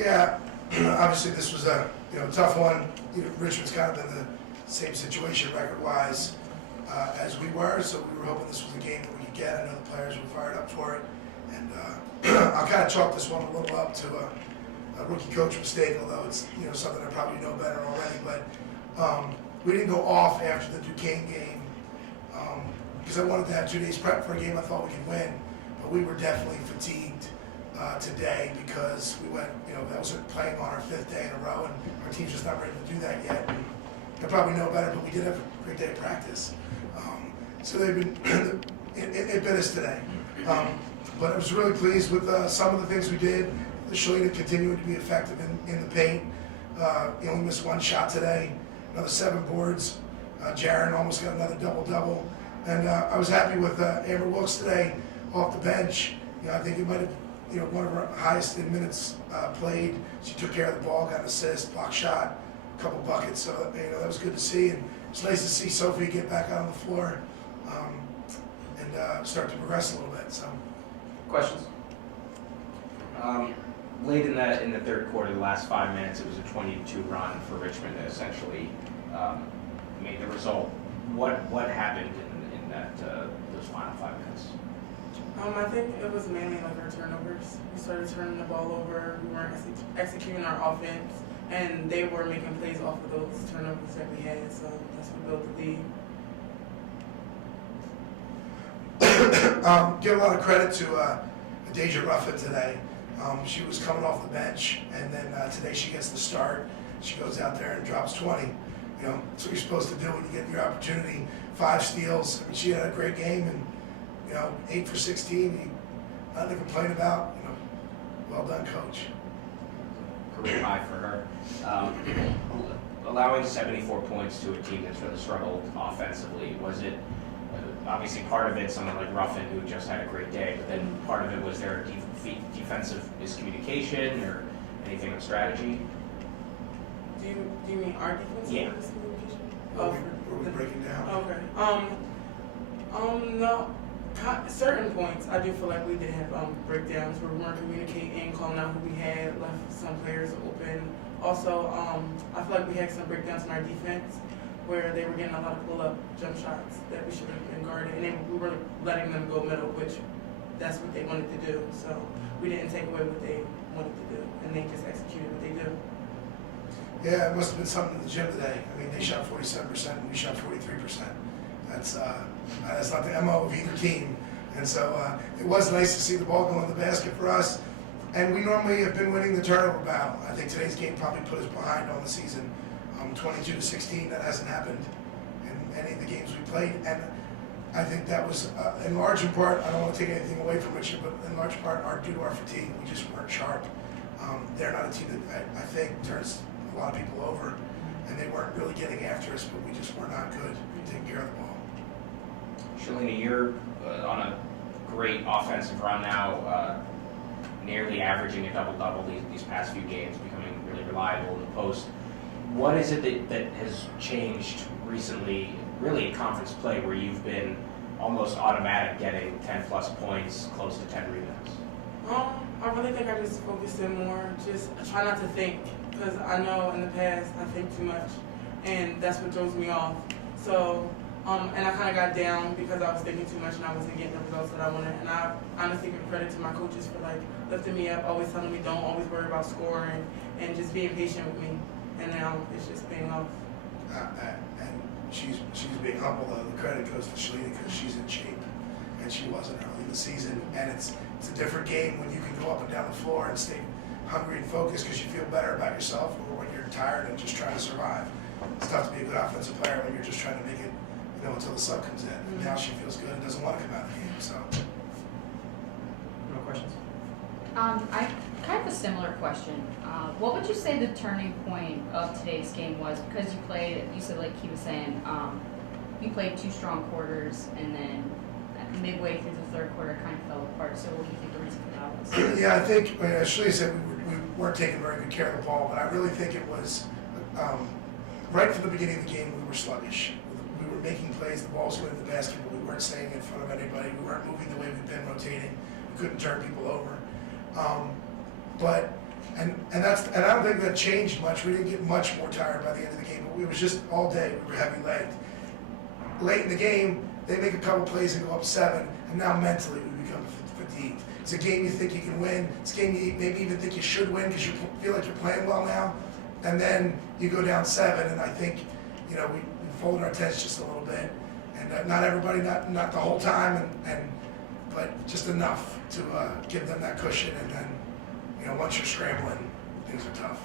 Yeah, obviously this was a tough one. Richmond's kind of in the same situation record-wise as we were, so we were hoping this was a game that we could get. I know the players were fired up for it, and I'll kind of chalk this one a little up to a rookie coach mistake, although it's something I probably know better already. But we didn't go off after the Duquesne game because I wanted to have 2 days prep for a game I thought we could win, but we were definitely fatigued today because we went, that was playing on our 5th day in a row, and our team's just not ready to do that yet. And I probably know better, but we did have a great day of practice. So they've been, it bit us today. But I was really pleased with some of the things we did. The Shalina continuing to be effective in the paint. He only missed 1 shot today, another 7 boards. Jaron almost got another double-double. And I was happy with Amber Wilkes today off the bench. I think it might have, one of our highest in minutes played. She took care of the ball, got an assist, block shot, a couple buckets. So that was good to see. And it's nice to see Sophie get back out on the floor and start to progress a little bit. So, questions? Late in the third quarter, the last 5 minutes, it was a 20-2 run for Richmond that essentially made the result. What happened in that those final 5 minutes? I think it was mainly like our turnovers. We started turning the ball over. We weren't executing our offense, and they were making plays off of those turnovers that we had. So that's what built the lead. Give a lot of credit to Deja Ruffin today. She was coming off the bench, and then today she gets the start. She goes out there and drops 20. That's what you're supposed to do when you get your opportunity. 5 steals. I mean, she had a great game, and 8 for 16. Nothing to complain about. Well done, coach. Career high for her. Allowing 74 points to a team that's really struggled offensively, was it? Obviously, part of it, someone like Ruffin, who just had a great day, but then part of it was their defensive miscommunication or anything on strategy? Do you mean our defensive miscommunication? Were we breaking down? Okay. No. Certain points, I do feel like we did have breakdowns where we weren't communicating, calling out who we had, left some players open. Also, I feel like we had some breakdowns in our defense where they were getting a lot of pull-up jump shots that we should have been guarded, and then we were letting them go middle, which that's what they wanted to do. So we didn't take away what they wanted to do, and they just executed what they do. Yeah, it must have been something in the gym today. I mean, they shot 47% and we shot 43%. That's not the MO of either team. And so it was nice to see the ball go in the basket for us. And we normally have been winning the turnover battle. I think today's game probably put us behind on the season. 22-16, that hasn't happened in any of the games we played. And I think that was, in large part, I don't want to take anything away from Richmond, but in large part, due to our fatigue. We just weren't sharp. They're not a team that I think turns a lot of people over, and they weren't really getting after us, but we just were not good at taking care of the ball. Shalina, you're on a great offensive run now, nearly averaging a double-double these past few games, becoming really reliable in the post. What is it that has changed recently, really in conference play, where you've been almost automatic getting 10-plus points, close to 10 rebounds? I really think I just focused in more, just try not to think, because I know in the past I think too much, and that's what throws me off. So, and I kind of got down because I was thinking too much and I wasn't getting the results that I wanted. And I honestly give credit to my coaches for lifting me up, always telling me don't always worry about scoring, and just being patient with me. And now it's just paying off. And she's being humble, though. The credit goes to Shalina because she's in shape, and she wasn't early in the season. And it's a different game when you can go up and down the floor and stay hungry and focused because you feel better about yourself, or when you're tired and just trying to survive. It's tough to be a good offensive player when you're just trying to make it, until the sub comes in. Mm-hmm. Now she feels good and doesn't want to come out of the game. So, no questions. I kind of a similar question. What would you say the turning point of today's game was? Because you said like he was saying, you played 2 strong quarters, and then midway through the third quarter it kind of fell apart. So what do you think the reason for that was? Yeah, I think, Shalina said we weren't taking very good care of the ball, but I really think it was right from the beginning of the game we were sluggish. We were making plays, the ball was going to the basket, but we weren't staying in front of anybody. We weren't moving the way we've been rotating. We couldn't turn people over. But And I don't think that changed much. We didn't get much more tired by the end of the game, but it was just all day we were heavy legged. Late in the game, they make a couple plays and go up 7, and now mentally we become fatigued. It's a game you think you can win. It's a game you maybe even think you should win because you feel like you're playing well now. And then you go down 7, and I think, we folded our tents just a little bit. And not everybody, not the whole time, but just enough to give them that cushion. And then, once you're scrambling, things are tough.